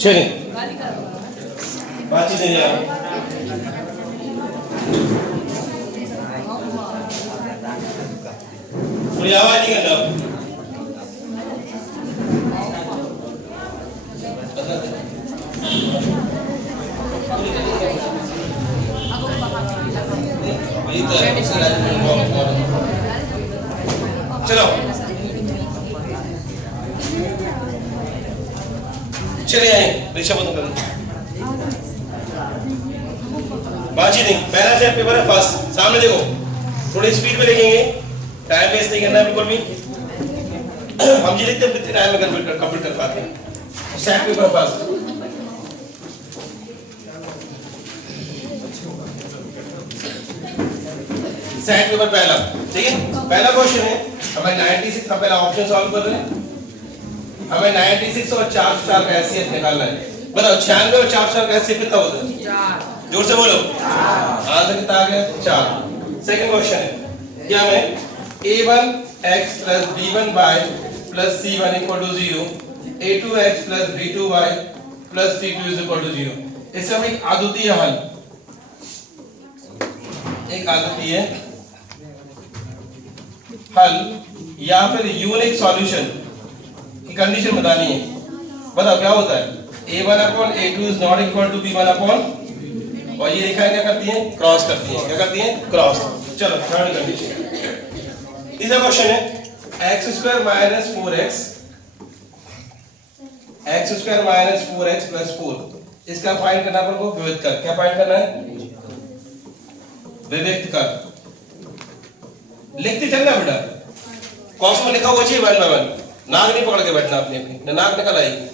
चलिए बातचीत नहीं यार थोड़ी आवाज नहीं करना चलो चलिए आए रिक्शा बंद कर बातचीत नहीं पहला से पेपर है फर्स्ट सामने देखो थोड़ी स्पीड में लिखेंगे टाइम वेस्ट नहीं करना बिल्कुल भी हम जी लिखते हैं कितने टाइम में कंप्लीट कर पाते हैं stack paper first set paper पहला ठीक है पहला क्वेश्चन है हमें 96 का पहला ऑप्शन सॉल्व कर रहे हैं हमें 96 और 4 का हैसियत निकालना है बताओ 96 और 4 का हैसियत कितना होता है 4 जोर से बोलो आंसर कितना आ गया 4 सेकंड क्वेश्चन है क्या हमें a1 x plus b1 y plus c1 equal to 0 a2 x plus b2 y plus c2 is equal to 0 इससे हम एक आदुतीय हल या फिर यूनिक सॉल्यूशन की कंडीशन बतानी है बताओ क्या होता है a1/a2 is not equal to b1/ और ये लिखा है क्या करती है क्रॉस करती है क्या करती है क्रॉस चलो थर्ड कंडीशन तीसरा क्वेश्चन है x² - 4x + 4 इसका फाइंड करना अपन को विविक्त कर क्या फाइंड करना है विविक्त कर लिखते चलना बेटा कॉपी में लिखा हुआ चाहिए 1 by 1 नाक नहीं पकड़ के बैठना अपनी नाक निकल आएगी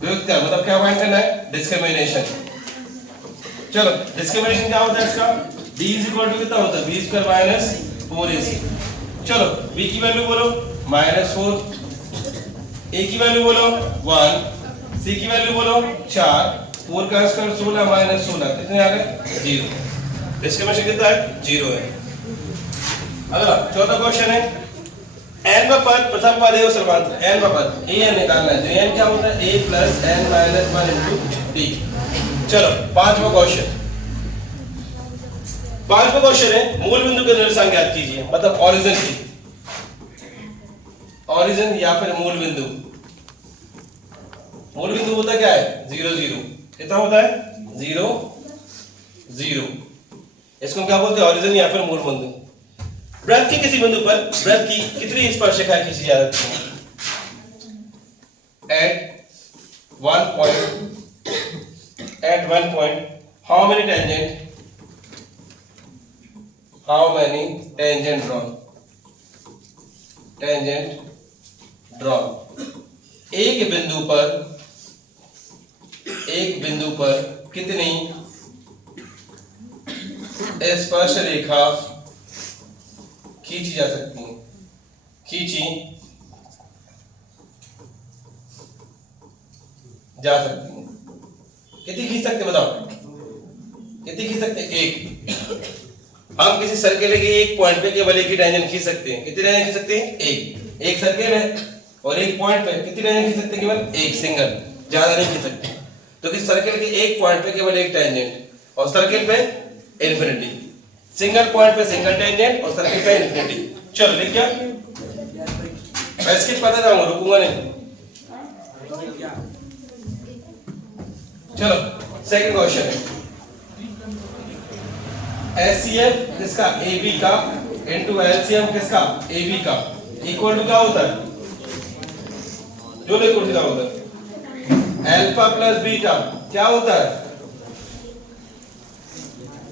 विविक्त कर मतलब क्या फाइंड करना है डिस्क्रिमिनेशन चलो डिस्क्रिमिनेशन क्या होता है इसका b = कितना होता है b² - 4ac चलो b की वैल्यू बोलो -4 a की वैल्यू बोलो 1 c की वैल्यू बोलो 4 4 का स्क्वायर 16 - 16 कितने आ गए 0 डिस्क्रिमिनेशन कितना है 0 है अगला चौथा क्वेश्चन है n का पद प्रथम पद है समांतर n का पद an निकालना है तो n क्या होता है a + n - 1 * b चलो पांचवा क्वेश्चन है मूल बिंदु के निर्देशांक ज्ञात कीजिए मतलब ओरिजिन या फिर मूल बिंदु होता क्या है 0 0 कितना होता है 0 0 इसको क्या बोलते हैं ओरिजिन या फिर मूल बिंदु वृत्त के किसी बिंदु पर वृत्त की कितनी स्पर्शरेखाएं खींची जा सकती हैं at one point how many tangent drawn एक बिंदु पर कितनी स्पर्शरेखा खींची जा सकती है कितनी खींच सकते बताओ कितनी खींच सकते एक हम किसी सर्कल के एक पॉइंट पे केवल एक ही टेंजेंट खींच सकते हैं कितनी टेंजेंट खींच सकते हैं एक सर्कल है और एक पॉइंट पे कितनी टेंजेंट खींच सकते हैं केवल एक सिंगल ज्यादा नहीं खींच सकते तो किसी सर्कल के एक पॉइंट पे केवल एक टेंजेंट और सर्कल पे इन्फिनिटी सिंगल पॉइंट पे सिंगल टेंजेंट और सर्कल पे इन्फिनिटी चलो लिख क्या मैं स्किप करता जाऊंगा रुकूंगा नहीं चलो सेकंड क्वेश्चन HCF किसका AB का इनटू LCM किसका AB का इक्वल टू क्या होता है जो लिखो क्या होता है अल्फा प्लस बीटा क्या होता है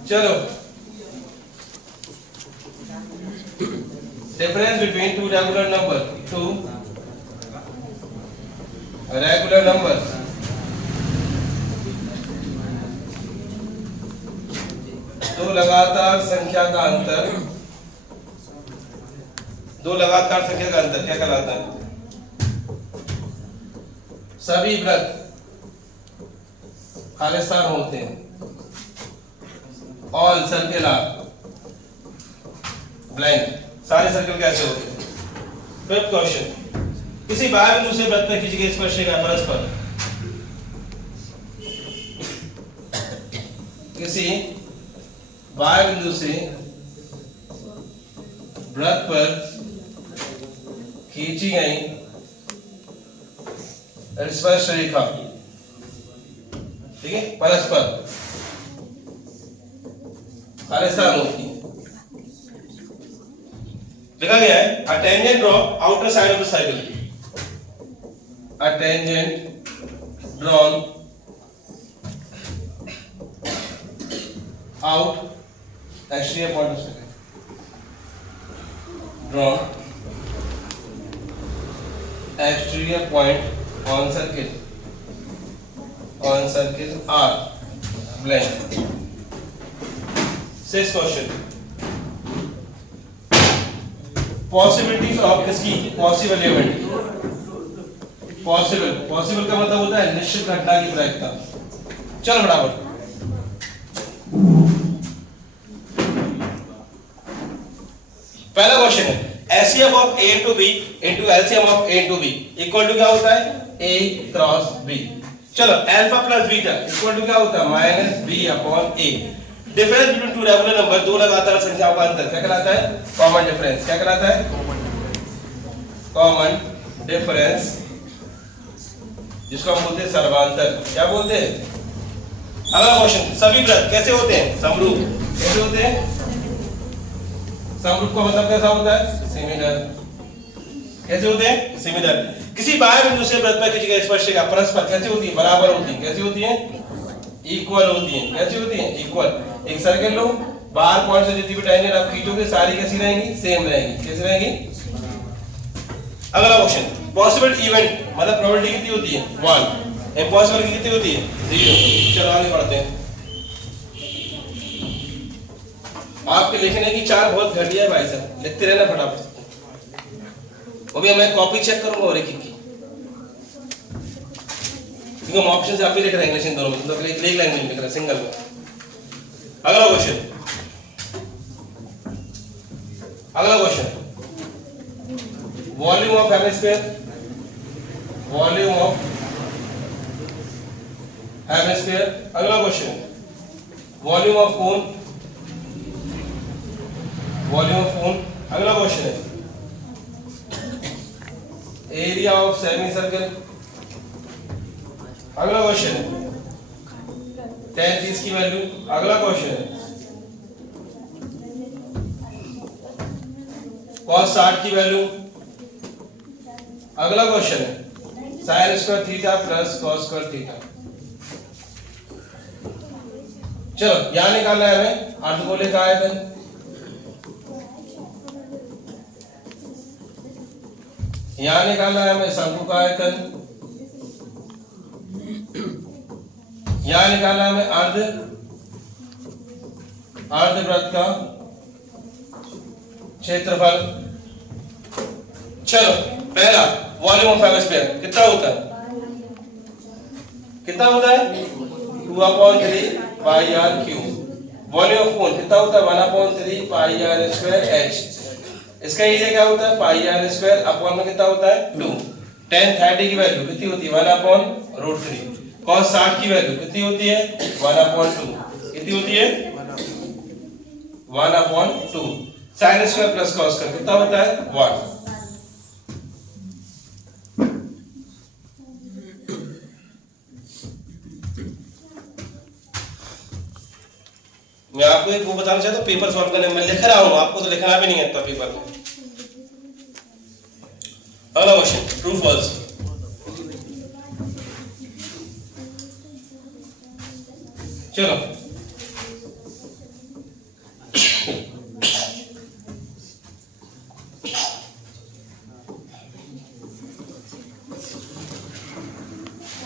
चलो difference between two regular numbers दो लगातार संख्या का अंतर क्या कहलाता है सभी वृत्त खालिस्तान होते हैं ऑल सर्कल आर ब्लैंक सारे सर्कल कैसे होते हैं फिफ्थ क्वेश्चन किसी बाह्य बिंदु से वृत्त पर खींची गई स्पर्शरेखा परस्पर किसी बाह्य बिंदु से वृत्त पर खींची गई स्पर्श रेखा, ठीक है, परस्पर खालिस्तान होती है। लिखा गया है a tangent draw outer side of the circle, a tangent drawn out exterior point of circle, drawn exterior point on circle R blank. Sixth question, possibilities of इसकी पॉसिबल इवेंट। पॉसिबल का मतलब होता है निश्चित घटना की प्रायिकता। चल बराबर, पहला क्वेश्चन है HCF of A into B into LCM of A into B equal to क्या होता है ए क्रॉस बी। चलो alpha plus beta equal to क्या होता है minus B upon A. Difference between two regular number, दो लगातार संख्याओं का अंतर क्या कहलाता है कॉमन डिफरेंस। क्या कहलाता है कॉमन डिफरेंस, जिसको हम बोलते हैं सर्वांतर। क्या बोलते हैं। अगला क्वेश्चन, सभी वृत्त कैसे होते हैं समरूप। कैसे होते हैं समरूप का मतलब कैसा होता है सिमिलर। कैसे होते हैं सिमिलर। किसी बाह्य बिंदु से वृत्त पर खींची गई स्पर्शरेखा परस्पर कैसे होती है बराबर होती है। कैसी होती है इक्वल होती है। कैसी होती है इक्वल। एक सर्कल लो, बाहर पॉइंट से जितनी भी टाइम आप खींचोगे सारी कैसी रहेंगी सेम रहेंगी। कैसी रहेंगी। अगला क्वेश्चन, पॉसिबल इवेंट मतलब प्रोबेबिलिटी कितनी होती है 1, इम्पॉसिबल की कितनी होती है 0। चलो आगे बढ़ते हैं। आपके लिखने की चाल बहुत घटिया है भाई साहब, लिखते रहना फटाफट। अभी मैं कॉपी चेक करूंगा और एक की, क्योंकि हम ऑप्शन से आप भी लिख रहे हैं इंग्लिश इन दोनों में, तो एक लैंग्वेज में लिख रहे हैं सिंगल में। अगला question, volume of hemisphere, volume of hemisphere. अगला question, volume of cone, volume of cone. अगला क्वेश्चन है एरिया ऑफ सेमी सर्कल। अगला क्वेश्चन है tan 30 की वैल्यू। अगला क्वेश्चन है cos 60 की वैल्यू। अगला क्वेश्चन है sin square theta plus cos square theta. चलो यहां निकालना है हमें अर्धगोले का आयतन। यहां निकालना है हमें शंकु का आयतन। यहां निकालना है हमें अर्धवृत्त का क्षेत्रफल। चलो पहला वॉल्यूम ऑफ हेमिस्फीयर कितना होता है 2/3 pi R cube. Volume of cone कितना होता है 1/3 पाई आर स्क्वायर एच। इसका एरिया क्या होता है पाई आर स्क्वायर अपॉन में कितना होता है 2। tan 30 की वैल्यू कितनी होती है 1/√3। cos 60 की वैल्यू कितनी होती है 1/2। कितनी होती है 1/2। sin square plus cos square कितना होता है 1। मैं आपको एक वो बताना चाहता हूँ पेपर सॉल्व करने में लिख रहा हूँ, आपको तो लिखना भी नहीं आता पेपर में। अगला क्वेश्चन, ट्रू फॉल्स। चलो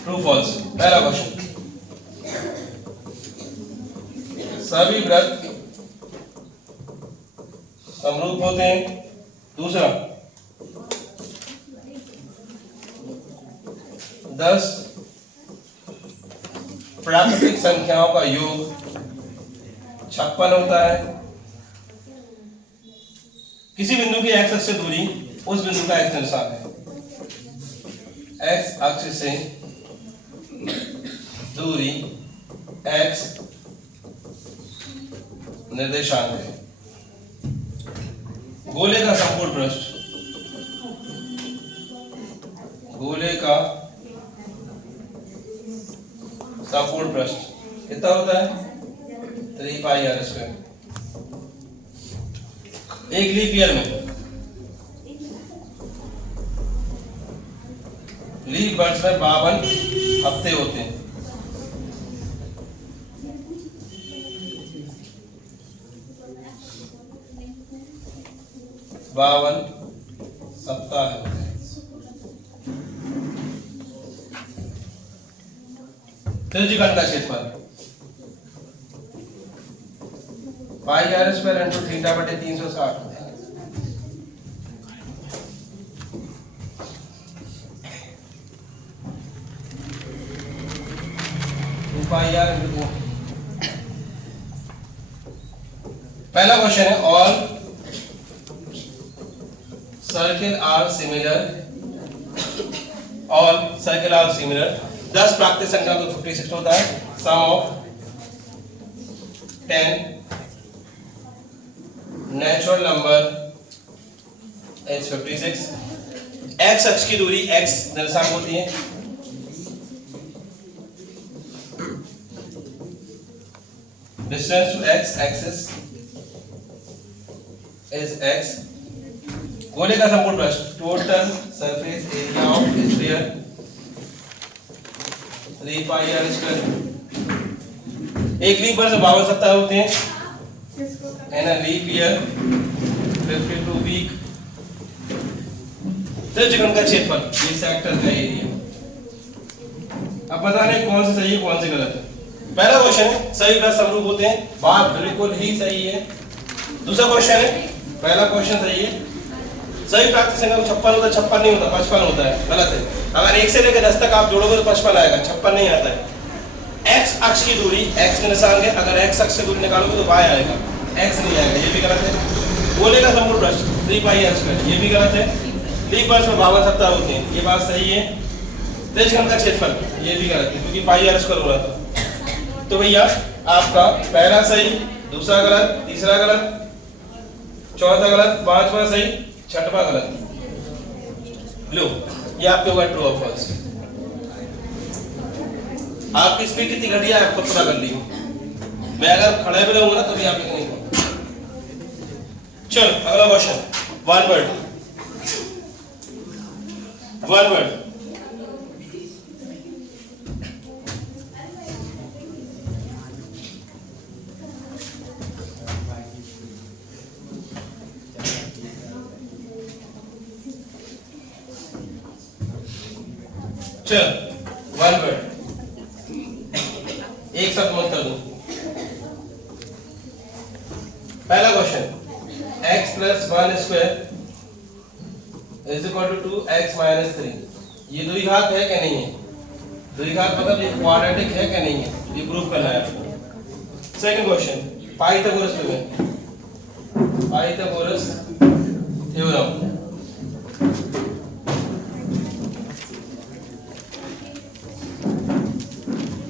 ट्रू फॉल्स। पहला क्वेश्चन, सभी वृत्त समरूप होते हैं। दूसरा 10 प्राकृतिक संख्याओं का योग 56 होता है। किसी बिंदु की एक्स अक्ष से दूरी उस बिंदु का एक्स निर्देशांक है। एक्स अक्ष से दूरी एक्स निर्देशांक है। गोले का संपूर्ण पृष्ठ, गोले का संपूर्ण पृष्ठ कितना होता है? 3 पाई आर स्क्वायर। एक लीप ईयर में, लीप वर्ष में 52 हफ्ते होते हैं। बावन सप्ताह होते हैं। त्रिज्यखंड का क्षेत्रफल pi R square into theta बटे 360 होता है। पाई आर इंटू, पहला क्वेश्चन है all circle are similar, all circle are similar. 10 प्राकृतिक संख्या को 56 होता है। Sum of 10 natural number is 56। X अक्ष की दूरी, एक्स निर्देशांक होती है, distance to X axis is X. गोले का संपूर्ण पृष्ठ, total surface area of sphere 3 pi R square. एक लीप वर्ष 52 सप्ताह होते हैं and a leap year 52 week. त्रिज्यखंड का क्षेत्रफल, ये सेक्टर का एरिया। अब बताना है कौन सा सही है कौन सा गलत है। पहला क्वेश्चन है सभी वृत्त समरूप होते हैं, बात बिल्कुल ही सही है। दूसरा क्वेश्चन है, पहला क्वेश्चन सही है, सभी प्राकृतिक संख्या को 56 होता है, 56 नहीं होता, 55 होता है, गलत है। अगर 1 से लेकर 10 तक आप जोड़ोगे तो 55 आएगा, 56 नहीं आता है। एक्स अक्ष की दूरी, एक्स का निशान है, अगर एक्स अक्ष से दूरी निकालोगे तो y आएगा, एक्स नहीं आएगा, ये भी गलत है। गोले का संपूर्ण पृष्ठ 3 पाई आर स्क्वायर, ये भी गलत है। लीप वर्ष में 52 सप्ताह होते हैं, ये बात सही है। त्रिज्यखंड का क्षेत्रफल, ये भी गलत है क्योंकि पाई आर स्क्वायर हो रहा था। तो भैया आपका पहला सही, दूसरा गलत, तीसरा गलत, चौथा गलत, पांचवा सही, छठवां गलत। लो ये आपके हुआ ट्रू और फॉल्स। आपकी स्पीड कितनी घटी है आपको पता कर ली। मैं अगर खड़े भी रहूंगा ना तो भी आप नहीं। चल अगला question, one word, one word. चल वन वर्ड, एक शब्द मत कर दो। पहला question, x + 1 square is equal to 2x - 3। ये द्विघात है क्या नहीं है? द्विघात मतलब ये क्वाड्रेटिक है क्या नहीं है, ये प्रूफ करना है आपको। Second question, Pythagoras theorem, Pythagoras theorem.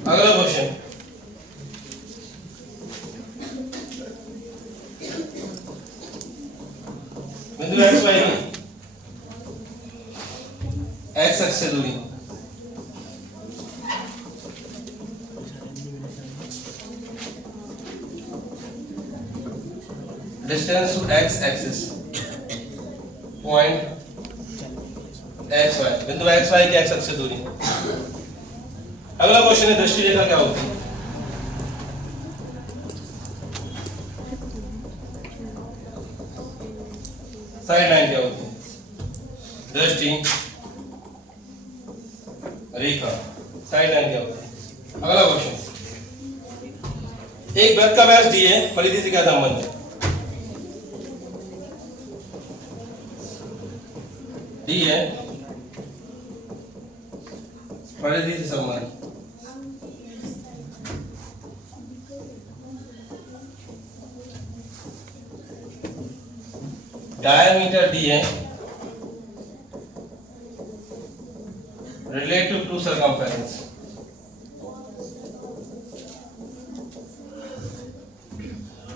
अगला क्वेश्चन, बिंदु x y x अक्ष से दूरी, distance to x axis, point x y, बिंदु x y की x अक्ष से दूरी। अगला क्वेश्चन है दृष्टि रेखा क्या होती है? साइड लाइन क्या होती है? दृष्टि रेखा, साइड लाइन क्या होती है? अगला क्वेश्चन, एक वृत्त का व्यास डी है, परिधि से क्या संबंध है? डी है, परिधि से संबंध। डायमीटर डी है, रिलेटिव टू सर्कमफेरेंस।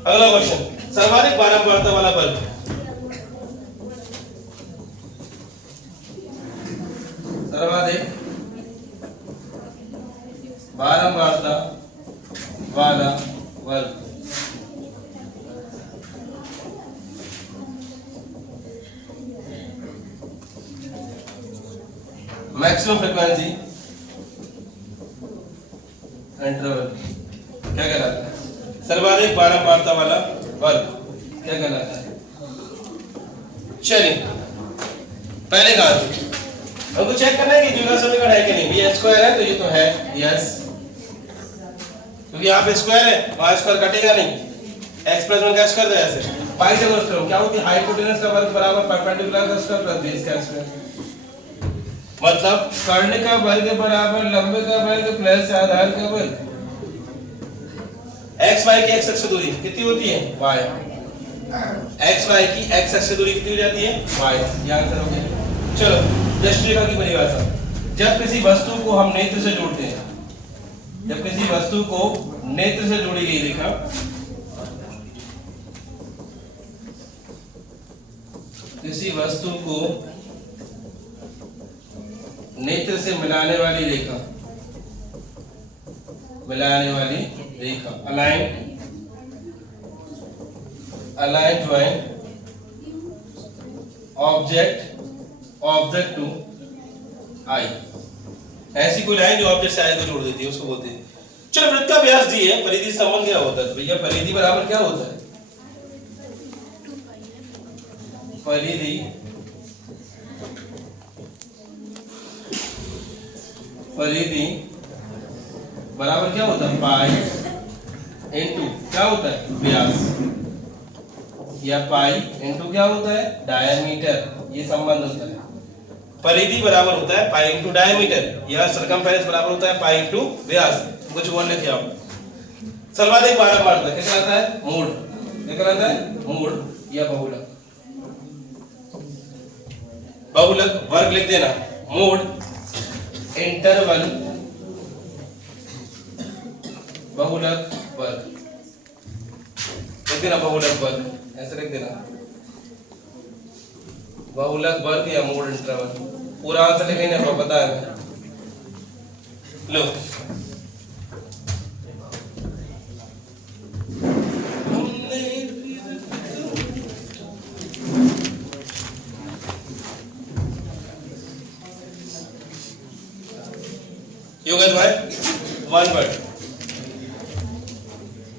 अगला क्वेश्चन, सर्वाधिक बारंबारता वाला बल्ब। सर्वाधिक बारंबारता वाला बल्ब। मैक्सिमम फ्रीक्वेंसी इंटरवल क्या कहलाता है? सर्वाधिक बारंबारता वाला बल्ब क्या कहलाता है? चलिए पहले का हमको चेक करना है कि द्विघात समीकरण है कि नहीं। बी स्क्वायर है तो ये तो है यस, क्योंकि यहाँ पे स्क्वायर है, वहां स्क्वायर कटेगा नहीं। एक्स प्लस वन का स्क्वायर तो ऐसे पाई से गुणा करो, क्या होती है? हाइपोटेनस का वर्ग बराबर परपेंडिकुलर का स्क्वायर प्लस बेस का स्क्वायर। मतलब कर्ण का वर्ग बराबर लंब का वर्ग प्लस आधार का वर्ग। एक्स वाई की एक्स अक्ष दूरी कितनी होती है? y। एक्स वाई की एक्स अक्ष दूरी कितनी हो जाती है? y। ये आंसर हो गया। चलो दृष्टिरेखा की परिभाषा, जब किसी वस्तु को हम नेत्र से जोड़ते हैं, जब किसी वस्तु को नेत्र से जोड़ी गई रेखा, किसी वस्तु को नेत्र से मिलाने वाली रेखा, मिलाने वाली रेखा, अलाइन ज्वाइन ऑब्जेक्ट टू आई। ऐसी कोई लाइन जो ऑब्जेक्ट से आई को जोड़ देती है उसको बोलते हैं। चलो वृत्त का व्यास दी है, परिधि संबंध क्या होता है? तो भैया परिधि बराबर क्या होता है? परिधि बराबर क्या होता है? पाई इनटू क्या होता है? व्यास, या पाई इनटू क्या होता है? डायमीटर। ये संबंध होता है। परिधि बराबर होता है पाई इनटू डायमीटर, या सरकमफेरेंस बराबर होता है पाई इनटू व्यास। कुछ और लिखे आप। सर्वाधिक बारंबारता क्या कहलाता है? मोड। क्या कहलाता है? मोड या बहुलक। बहुलक वर्ग लिख देना, मोड इंटरवल बहुलक वर्ग लिख देना, बहुलक वर्ग ऐसे लिख देना, बहुलक वर्ग या मोड इंटरवल। पूरा आंसर लिखेंगे आपको पता है। लो योगेश भाई वन वर्ड।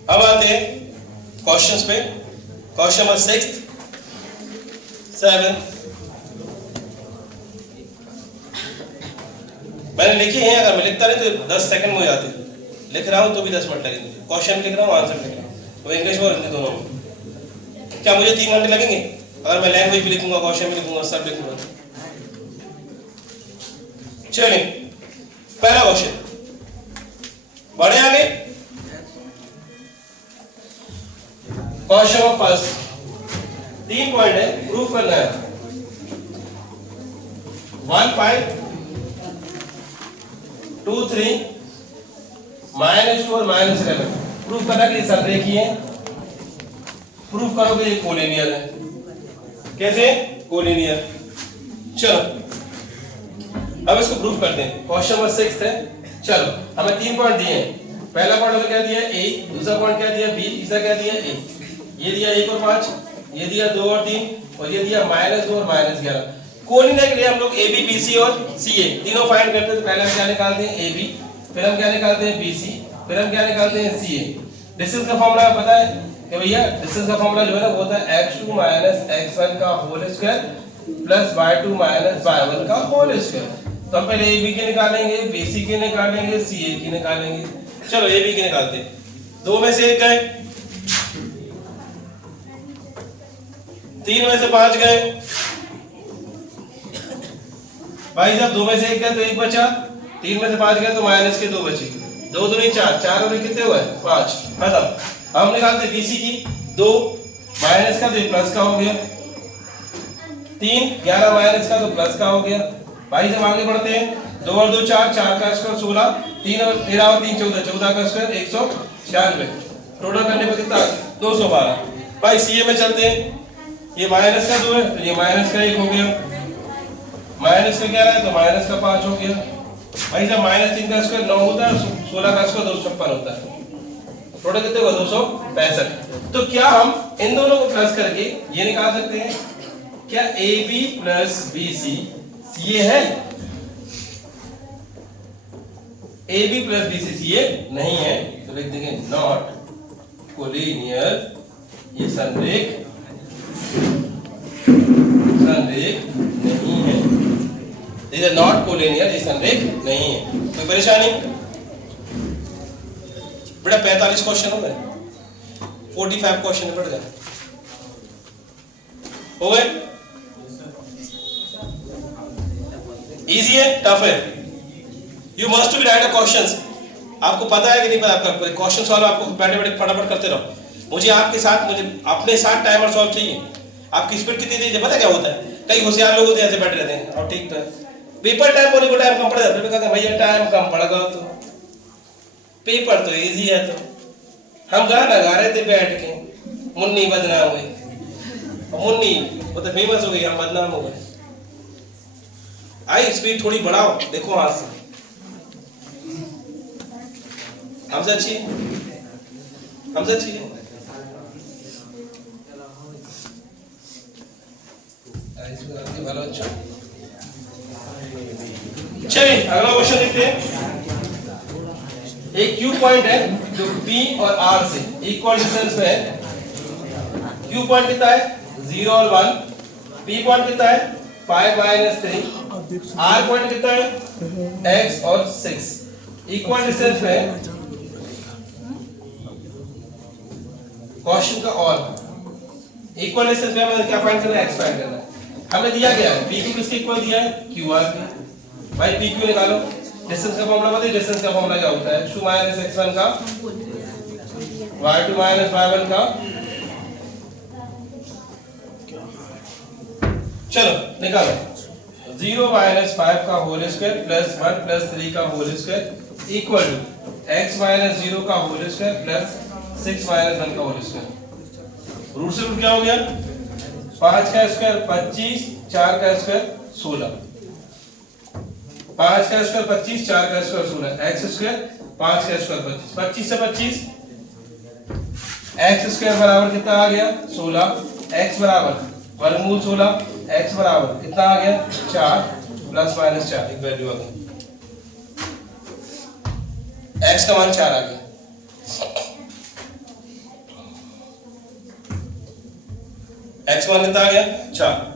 अब आते हैं क्वेश्चंस पे। क्वेश्चन नंबर 6, 7 मैंने लिखे हैं, अगर मैं लिखता नहीं तो 10 सेकंड में हो जाते, लिख रहा हूं तो भी 10 मिनट लगेंगे। क्वेश्चन लिख रहा हूं, आंसर लिख रहा हूं, तो इंग्लिश और हिंदी दोनों में। क्या मुझे 3 घंटे लगेंगे? अगर मैं लैंग्वेज भी लिखूंगा, क्वेश्चन भी लिखूंगा, सब लिखूंगा। चलिए पहला क्वेश्चन, बढ़े आगे। क्वेश्चन नंबर फर्स्ट 3 पॉइंट है, प्रूफ करना है। 1 5 2 3 -2 और -11 प्रूफ करना कि सब रेखीय है। प्रूफ करोगे ये कोलिनियर है। कैसे? कोलिनियर। चलो अब इसको प्रूफ करते हैं। क्वेश्चन नंबर 6 है। चलो हमें 3 पॉइंट दिए हैं। पहला पॉइंट हमें क्या दिया? ए। दूसरा पॉइंट क्या दिया? बी। तीसरा क्या दिया? ए। ये दिया 1 और 5, ये दिया 2 और 3, और ये दिया -2 और -11। कोलिनियर के लिए हम लोग ए बी बी सी और सी ए तीनों फाइंड करते हैं। तो पहले हम क्या निकालते हैं? ए बी, फिर हम क्या निकालते हैं? बी सी, फिर हम क्या निकालते हैं? सी ए। डिस्टेंस का फॉर्मूला पता है कि भैया डिस्टेंस का फॉर्मूला जो है ना वो होता है x2 - x1 का whole square plus y2 - y1 का होल स्क्वायर। तो हम पहले ए बी के निकालेंगे, बी सी के निकालेंगे, सी ए की निकालेंगे। चलो ए बी के निकालते हैं। 2 में से 1 गए, 3 में से 5 गए। भाई साहब 2 में से 1 गया तो 1 बचा, 3 में से 5 गया तो माइनस के 2 बची। 2 दूनी 4, 4 और 1 कितने हुए? 5। खत्म। हम निकालते बीसी की 2 माइनस का तो प्लस का हो गया, 3 11 माइनस का तो प्लस का हो गया। भाई जब आगे बढ़ते हैं 2 और 2 4, 4 का स्क्वायर 16, 3 और 13 और 3 14, 14 का स्क्वायर 196। टोटल करने पर कितना 212। भाई सीए में चलते हैं, ये माइनस का 2 है तो ये माइनस का 1 हो गया, माइनस का 11 है तो माइनस का 5 हो गया। भाई जब -3 का स्क्वायर 9 होता है, 16 का स्क्वायर 256 होता है, टोटल कितने हुआ 265। तो क्या हम इन दोनों को प्लस करके ये निकाल सकते हैं, क्या AB प्लस BC CA है? AB प्लस BC CA नहीं है, तो लिख देंगे नॉट कोलिनियर, ये संरेख नहीं है, ये नॉट कोलिनियर, ये संरेख नहीं है। कोई परेशानी? बेटा 45 क्वेश्चन हो गए, 45 क्वेश्चन पड़ जाए हो गए। इजी है टफ है? You must be right questions. आपको पता है कि नहीं पता? आपका क्वेश्चन सॉल्व आपको बैठे बैठे फटाफट करते रहो। मुझे आपके साथ, मुझे अपने साथ टाइमर सॉल्व चाहिए। आपकी स्पीड कितनी दीजिए, पता क्या होता है? कई होशियार लोग होते हैं ऐसे बैठे रहते हैं और ठीक तो है, पेपर टाइम होने को टाइम कम पड़ जाता है, कहते हैं भैया टाइम कम पड़ गया, तो पेपर तो इजी है। तो हम गाना गा रहे थे बैठ के, मुन्नी बदनाम हुई, मुन्नी वो तो फेमस हो गई, हम बदनाम हो गए। आई स्पीड थोड़ी बढ़ाओ, देखो हाथ से, हमसे अच्छी है, हमसे अच्छी है। चलिए अगला क्वेश्चन देखते हैं। एक क्यू पॉइंट है जो P और R से इक्वल डिस्टेंस पे है। क्यू पॉइंट कितना है 0 और 1, P पॉइंट कितना है 5 - 3, R पॉइंट कितना है x और 6, इक्वल डिस्टेंस पे है। क्वेश्चन का और इक्वल डिस्टेंस पे हमें क्या फाइंड करना है, x फाइंड करना है। हमें दिया गया है PQ किसके इक्वल दिया है, QR के। भाई PQ निकालो, डिस्टेंस का फॉर्मूला बताइए। डिस्टेंस का फॉर्मूला क्या होता है, 2 - x1 का y2 - y1 का। चलो निकालो, 0 - 5 का होल स्क्वायर प्लस 1 + 3 का whole square equal to x - 0 का होल स्क्वायर प्लस 6 - 1 का होल स्क्वायर। रूट से रूट क्या हो गया, 5 का स्क्वायर 25, 4 का स्क्वायर 16, 5 का स्क्वायर 25, 4 का स्क्वायर 16, x स्क्वायर 5 का स्क्वायर 25, 25 से 25 x स्क्वायर बराबर कितना आ गया 16, x बराबर वर्गमूल 16, x बराबर कितना आ गया 4 ± 4, एक वैल्यू आ गई, x का मान 4 आ गया। x मान कितना आ गया 4।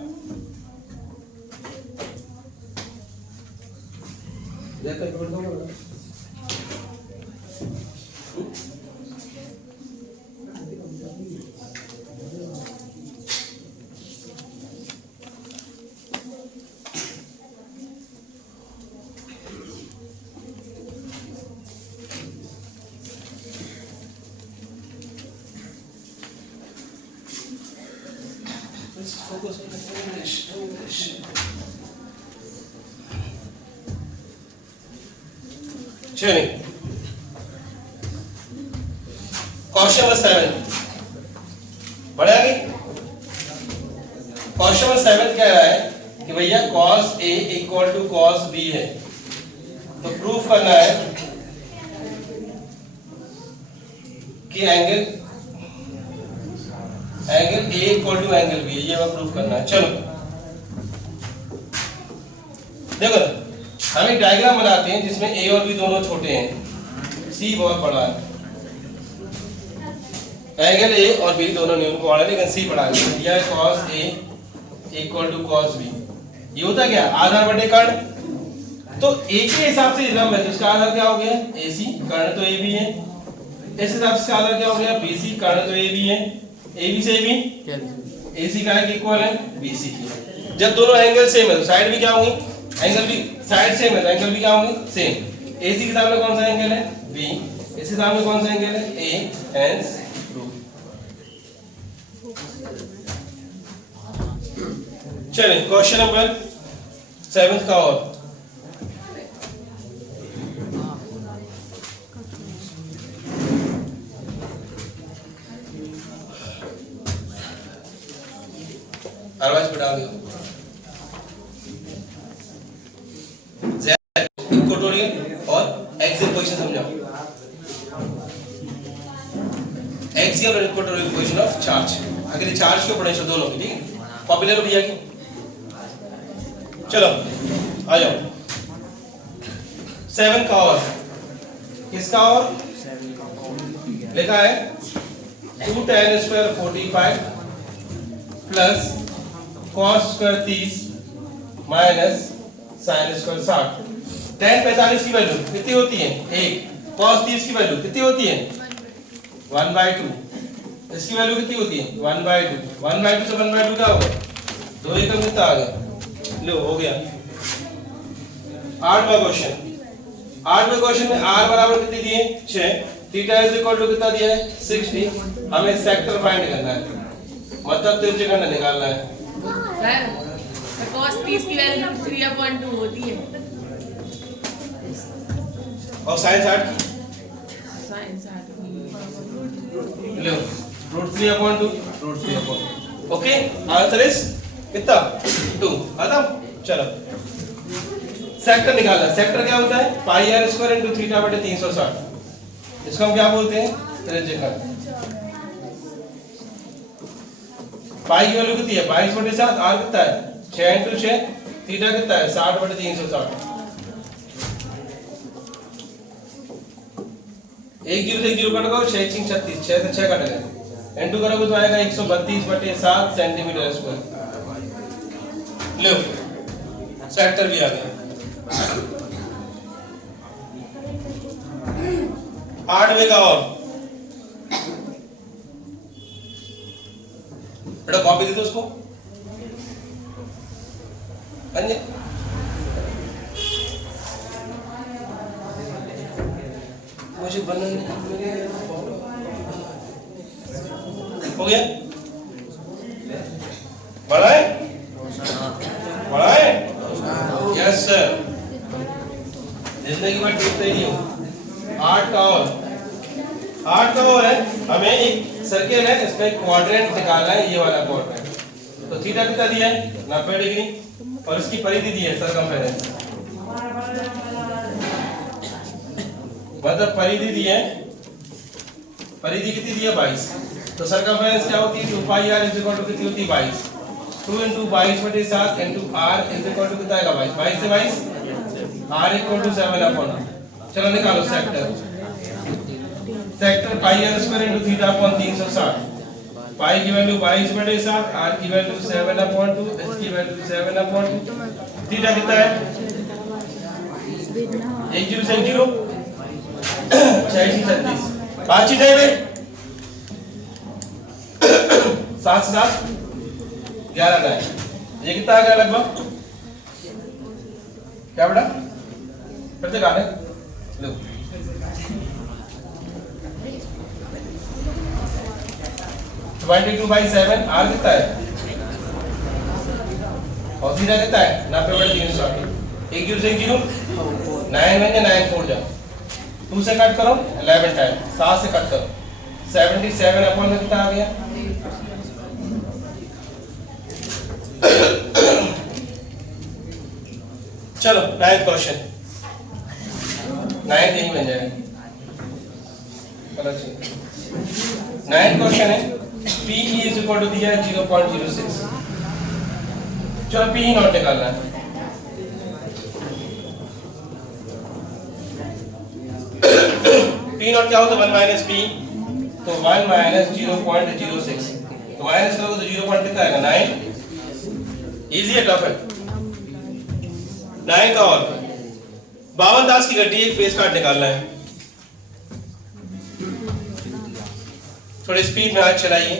Focus on English. चलिए क्वेश्चन नंबर 7 बढ़िया कि क्वेश्चन नंबर 7 कह रहा है कि भैया cos A = cos B है, तो प्रूफ करना है कि एंगल A = एंगल B है, ये हमें प्रूफ करना है। चलो देखो, हम एक डायग्राम बनाते हैं जिसमें A और B दोनों छोटे हैं, C बहुत बड़ा है। एंगल A और B दोनों नहीं, उनको बड़ा लेकिन C बड़ा है। यह cos A = cos B, ये होता क्या, आधार बटे कर्ण। तो A के हिसाब से लंब है तो इसका आधार क्या हो गया AC, कर्ण तो AB है। इस हिसाब से इसका आधार क्या हो गया BC, कर्ण तो AB है। AB से AB AC का इक्वल है BC की। जब दोनों एंगल सेम है तो साइड भी क्या होंगी, एंगल भी साइड सेम है तो एंगल भी क्या होंगे सेम। AC के सामने कौन सा एंगल है B, इसके सामने कौन सा एंगल है A, हेंस चलिए क्वेश्चन नंबर 7 का और अरवाज पे डाल दो इक्वेटोरियल और एक्सियल पोजीशन समझाओ। एक्सियल और इक्वेटोरियल पोजीशन ऑफ चार्ज, अगर चार्ज की पोटेंशियल दोनों की, ठीक है। कॉपी ले लो भैया की, चलो आ जाओ। 7 का और किसका और लिखा है 2 tan square 45 plus cos square 30 minus sin square 60। tan 45 की वैल्यू कितनी होती है 1, cos 30 की वैल्यू कितनी होती है 1/2, इसकी वैल्यू कितनी होती है 1/2, 1/2 से 1/2 क्या होगा 2 एकम कितना आ गया, लो हो गया। 8वां क्वेश्चन, 8वें क्वेश्चन में r बराबर कितनी दिए 6, थीटा इज इक्वल टू कितना दिया है 60, हमें सेक्टर फाइंड करना है, मतलब त्रिज्यखंड निकालना है। सर cos 30 की वैल्यू 3/2 होती है और sin 60 की sin 60 low √3/2, √3/2। Okay, answer is कितना 2। खत्म। चलो सेक्टर निकालना है। सेक्टर क्या होता है पाई r स्क्वायर इनटू थीटा बटे 360, इसको हम क्या बोलते हैं त्रिज्यखंड। पाई की वैल्यू कितनी है 22/7, r कितना है 6 इनटू 6, थीटा कितना है 60 बटे 360। एक जीरो से एक जीरो कट गया 6 6 36, 6 से 6 कट गए, इनटू करोगे तो आएगा 132/7 सेंटीमीटर स्क्वायर। लो सेक्टर भी आ गया। 8वें का और बेटा कॉपी दे दो उसको, अन्य मुझे बनना हो गया, बढ़ाए बढ़ाए, यस सर, जिंदगी में टूटते ही नहीं हो। 8 का और है, हमें एक सर्कल है, इसका एक क्वाड्रेंट निकालना है, ये वाला क्वाड्रेंट। तो थीटा कितना दिया है 90 डिग्री और इसकी परिधि दी है सरकमफेरेंस, मतलब परिधि दी है, परिधि कितनी दी है 22, तो सरकमफेरेंस क्या होती है 2 pi r is equal to कितनी होती है 22, 2 into 22/7 into r is equal to कितना आएगा 22 से 22 r इक्वल टू 7/2। चलो निकालो सेक्टर, सेक्टर पाई r square into theta upon 360, पाई की वैल्यू 22/7, r की वैल्यू 7/2, h की वैल्यू 7/2, थीटा कितना है 1 0 से 1 0, 6 36, 5 जाए 7 से 7 11 का है, ये कितना आ गया लगभग क्या बेटा फिर से काटे लो 22/7, r कितना है और थीटा कितना है 90/360, 1 0 से 1 0, 9 में 9 4 जा 2 से कट करो 11 टाइम, 7 से कट करो 77 अपॉन में कितना आ गया चलो 9th क्वेश्चन, 9th यही बन जाएगा। 9th क्वेश्चन है PE इज इक्वल टू दिया है 0.06, चलो PE नॉट निकालना है। P नॉट क्या होता है 1 माइनस P, तो 1 माइनस 0.06, तो माइनस करोगे तो 0 कितना आएगा 9। इजी है टफ है। 9 का और 52 दास की गड्डी एक फेस कार्ड निकालना है, थोड़ी स्पीड में हाथ चलाइए।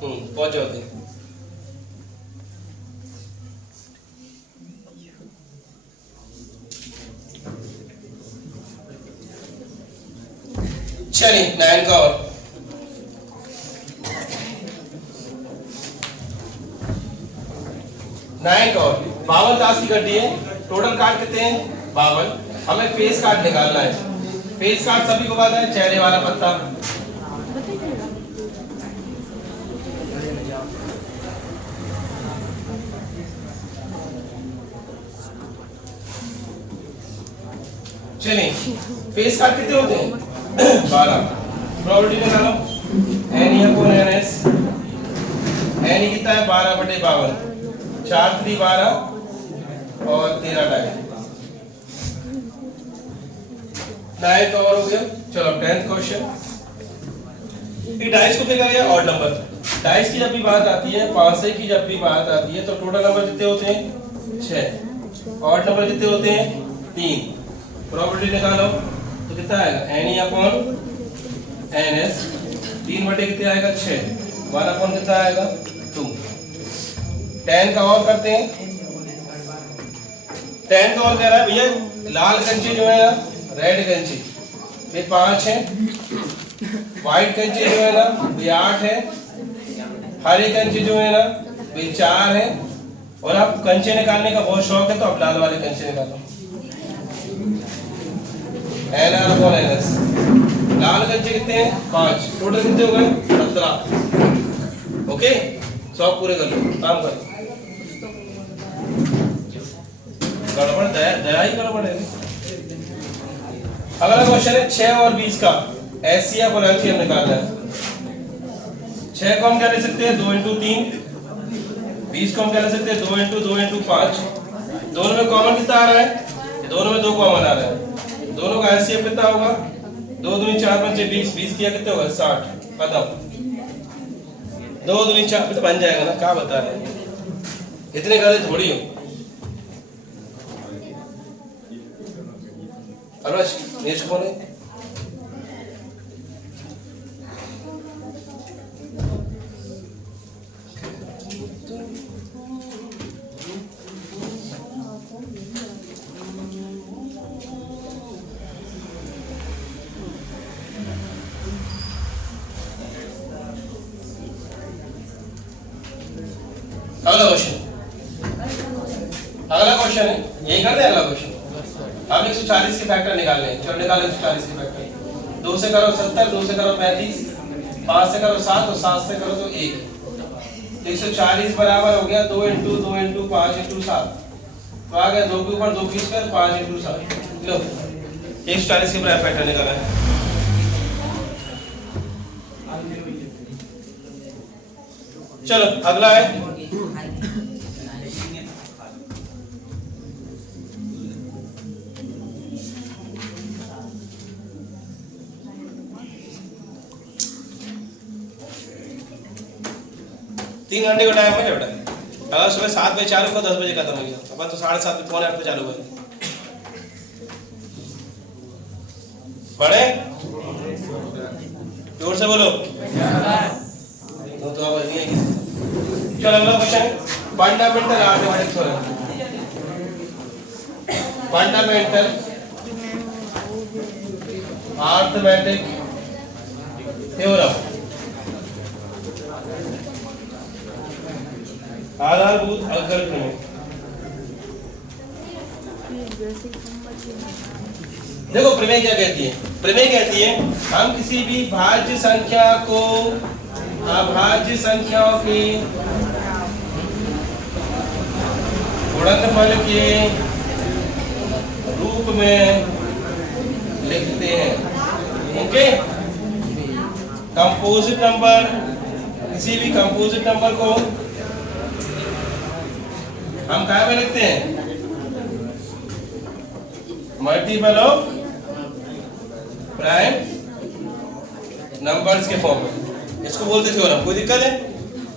पहुंच जाओ। चलिए 9 का और 9 और 52 ताश की गड्डी है, टोटल कार्ड कितने हैं 52। हमें फेस कार्ड निकालना है। फेस कार्ड सभी को पता है, चेहरे वाला पत्ता। चलिए फेस कार्ड कितने होते हैं 12। प्रोबेबिलिटी निकालो NE/NS। NE कितना है 12/52, 4 3 12 और 13 डाई। 9 और हो गया। चलो 10th क्वेश्चन। ये डाइस को फिगर है ऑड नंबर। डाइस की जब भी बात आती है, 5 से की जब भी बात आती है, तो टोटल नंबर कितने होते हैं 6। ऑड नंबर कितने होते हैं 3। प्रोबेबिलिटी निकालो तो कितना आएगा NE/NS। 3 बटे कितने आएगा 6, 1 अपॉन कितना आएगा 2। 10 का और करते हैं। 10 का और कह रहा है भैया लाल कंचे जो है ना, रेड कंचे ये 5 है, व्हाइट कंचे जो है ना ये 8 है, हरे कंचे जो है ना ये 4 है। और आप कंचे निकालने का बहुत शौक है तो आप लाल वाले कंचे निकालो। NR/NS। लाल कंचे कितने हैं 5, टोटल कितने हो गए 17। ओके सब पूरे कर लो, काम करो। गड़बड़ दया ही गड़बड़ है। अगला क्वेश्चन है 6 और 20 का एचसीएफ और एलसीएम निकालना है। 6 को हम क्या ले सकते हैं 2 × 3। 20 को हम क्या ले सकते हैं 2 × 2 × 5। दोनों में कॉमन कितना आ रहा है, दोनों में 2 कॉमन आ रहा है। दोनों का एचसीएफ कितना होगा 2 दूनी 4 पंचे 20, 20 किया कितने होगा 60। खत्म। 2 दूनी 4 तो बन जाएगा ना, क्या बता रहे हैं, इतने गलत थोड़ी हो। अलवाश नेक्स्ट कौन है? अगला क्वेश्चन है, यही कर दे अगला क्वेश्चन। अब 140 के फैक्टर निकालने हैं। चलो निकालो 140 के फैक्टर। 2 से करो 70, 2 से करो 35, 5 से करो 7 और 7 से करो तो 1। 140 बराबर हो गया 2 × 2 × 5 × 7। तो आ गया 2 के ऊपर 2 की स्क्वायर 5 × 7। लो 140 के बराबर फैक्टर निकाला है। चलो अगला है 3 घंटे का टाइम है बेटा। अगर सुबह 7 बजे चालू करो 10 बजे खत्म हो गया, अपन तो 7:30 पौने 8 पे चालू हुआ। पढ़े जोर से बोलो तो आवाज नहीं आएगी। चलो अगला question fundamental arithmetic theorem. Fundamental arithmetic theorem आधारभूत अवकल प्रमेय। देखो प्रमेय क्या कहती है, प्रमेय कहती है हम किसी भी भाज्य संख्या को अभाज्य संख्याओं के गुणनफल के रूप में लिखते हैं। ओके, कंपोजिट नंबर, किसी भी कंपोजिट नंबर को हम क्या में लिखते हैं मल्टीपल ऑफ प्राइम नंबर्स के फॉर्म में। इसको बोलते थ्योरम। कोई दिक्कत है?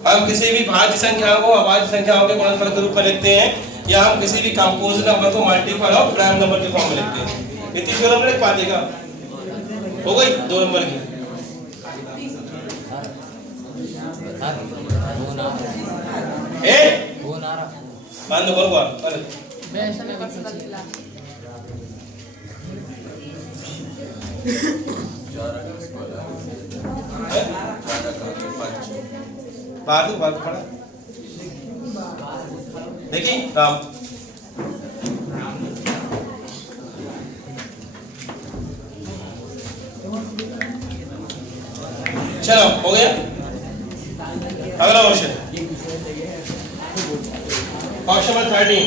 हम किसी भी भाज्य संख्याओं को अभाज्य संख्याओं के गुणनफल के रूप में लिखते हैं, या हम किसी भी कंपोजिट नंबर को मल्टीपल ऑफ प्राइम नंबर के फॉर्म में लिखते हैं। इतनी थ्योरम लिख पाते का हो गई 2 नंबर की। ए बंद करो बात। बात पड़ा देखिए काम चलो हो गया। अगला क्वेश्चन नंबर 13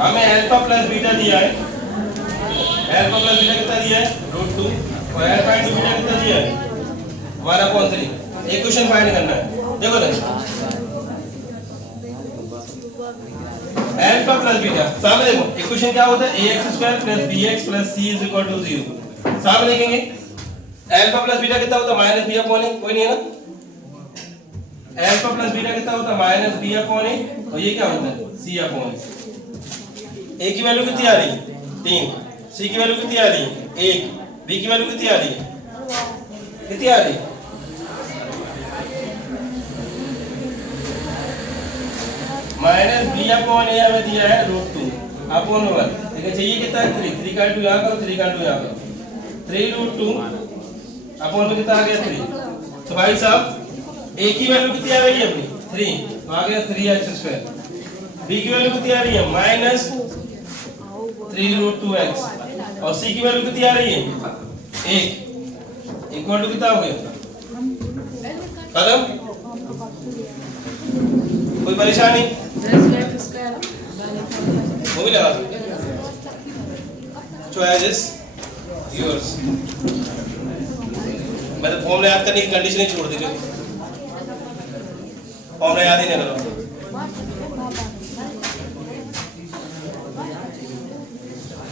हमें अल्फा प्लस बीटा दिया है। अल्फा प्लस बीटा कितना दिया है √2 और अल्फा इनटू बीटा कितना दिया है 1/3। इक्वेशन फाइंड करना है। देखो ना अल्फा प्लस बीटा सामने देखो इक्वेशन क्या होता है ax² + bx + c = 0। सामने लिखेंगे अल्फा प्लस बीटा कितना होता है -b/a कोई नहीं है ना। अल्फा प्लस बीटा कितना होता है -b/a और ये क्या होता है c/a। a की वैल्यू कितनी आ रही है 3, c की वैल्यू कितनी आ रही है 1, b की वैल्यू कितनी आ रही है कितनी आ रही है -b/a हमें दिया है √2/1। ठीक है चाहिए कितना है 3 का 2 यहां करो 3 का 2 यहां करो 3√2 में कितना आ गया 3। तो भाई साहब a की वैल्यू कितनी आ रही है अपनी 3 तो आ गया 3x²। b की वैल्यू कितनी आ रही है -3√2x और c की वैल्यू कितनी आ रही है 1 इक्वल टू कितना हो गया खत्म। कोई परेशानी वो भी लगा सकते चॉइस इज योर्स। मैं तो फॉर्मूला याद करने की कंडीशन ही छोड़ दीजिए। फॉर्मूला याद ही नहीं करो।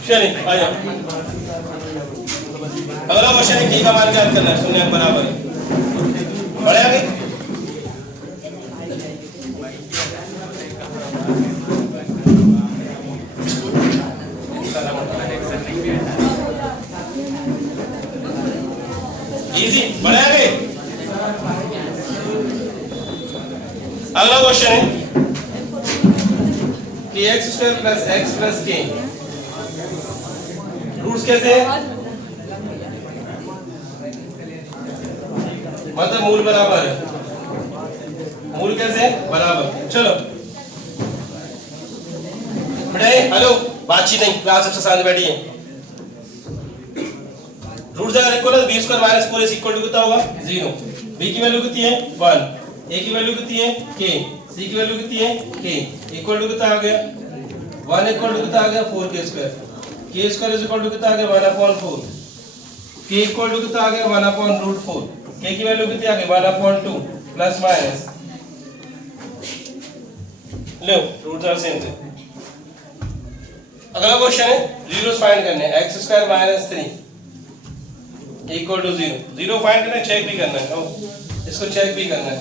चलिए आ जाओ। अगला क्वेश्चन है की का मान ज्ञात करना है 0 बराबर है। बढ़े आगे इजी बढ़े आगे। अगला क्वेश्चन है कि x² + x + k रूट्स कैसे है मतलब मूल बराबर है। मूल कैसे है बराबर। चलो बेटे हेलो बातचीत नहीं क्लास सबसे साथ बैठी है। रूट्स अगर इक्वल है b² - 4ac = कितना होगा 0। b की वैल्यू कितनी है 1, a की वैल्यू कितनी है k, c की वैल्यू कितनी है k इक्वल टू कितना आ गया 1 इक्वल टू कितना आ गया 4k²। k² इक्वल टू कितना आ गया 1/4। k इक्वल टू कितना आ गया 1/√4। k की वैल्यू कितनी आ गई 1/2 प्लस माइनस लो रूट्स आर सेम से। अगला क्वेश्चन है जीरोस फाइंड करने हैं x² - 3 इक्वल टू 0। 0 फाइंड करना है चेक भी करना है इसको चेक भी करना है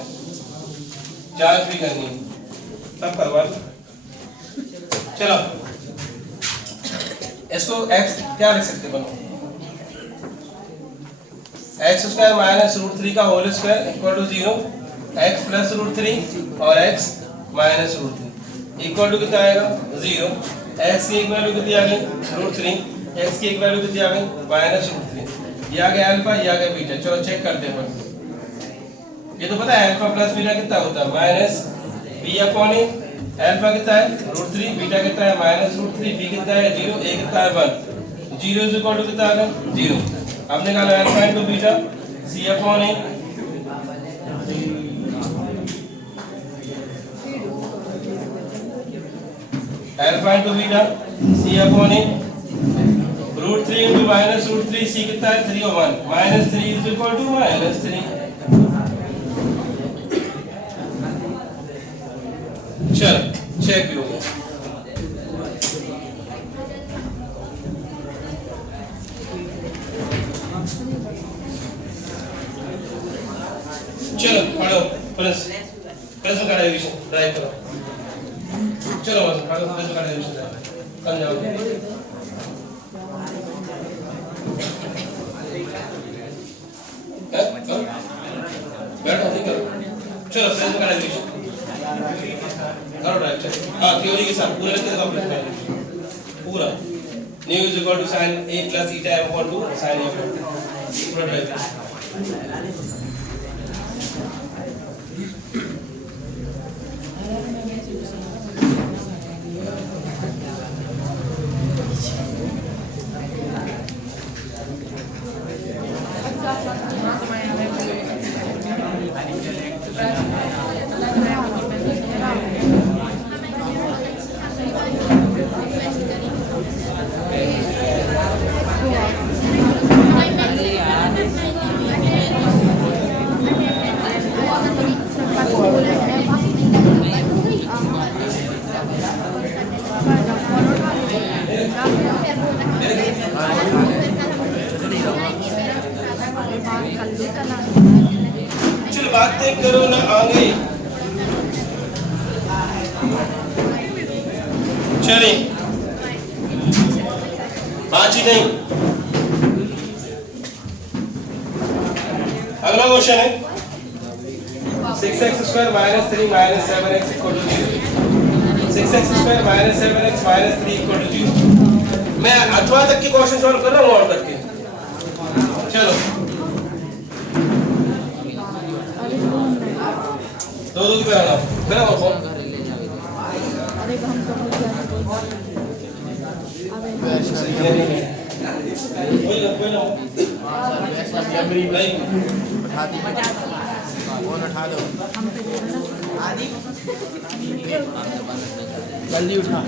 जांच भी करनी है सब करवा लो। चलो इसको x क्या लिख सकते बनो x² - √3 का whole square equal to 0 x + √3 और x - √3 इक्वल टू कितना आएगा 0। x की एक वैल्यू कितनी आ गई √3 x की एक वैल्यू कितनी आ गई -√3 ये आ गया अल्फा ये आ गया बीटा। चलो चेक करते हैं। ये तो पता है अल्फा प्लस बीटा कितना होता है -b/a। अल्फा कितना है √3 बीटा कितना है -√3 b कितना है 0 a कितना है 1। 0 इक्वल टू कितना आ गया 0। अब निकालो alpha into beta c/a alpha into beta c/a √3 into -√3 c कितना है 3 और 1 -3 is equal to -3। चल चेक भी हो गया। चलो पढ़ो प्रश्न का रिवीजन ड्राइव करो। चलो पढ़ो प्रश्न का रिवीजन कल जाओ। बैठो ठीक है चलो प्रश्न का रिवीजन करो ड्राइव। चलो हां थ्योरी के साथ पूरा लेते हैं कंप्लीट पूरा nu is equal to sin a plus eta equal to sin a पूरा ड्राइव। बातें करो ना आगे। चलिए, बातचीत नहीं। अगला क्वेश्चन है 6x square minus 3 minus 7x equal to 0. 6x square minus 7x minus 3 equal to 0. मैं अथवा तक की क्वेश्चन सॉल्व कर रहा हूँ और तक के। चलो दो की पहला फिर और कौन कोई ना नहीं फोन उठा दो जल्दी उठा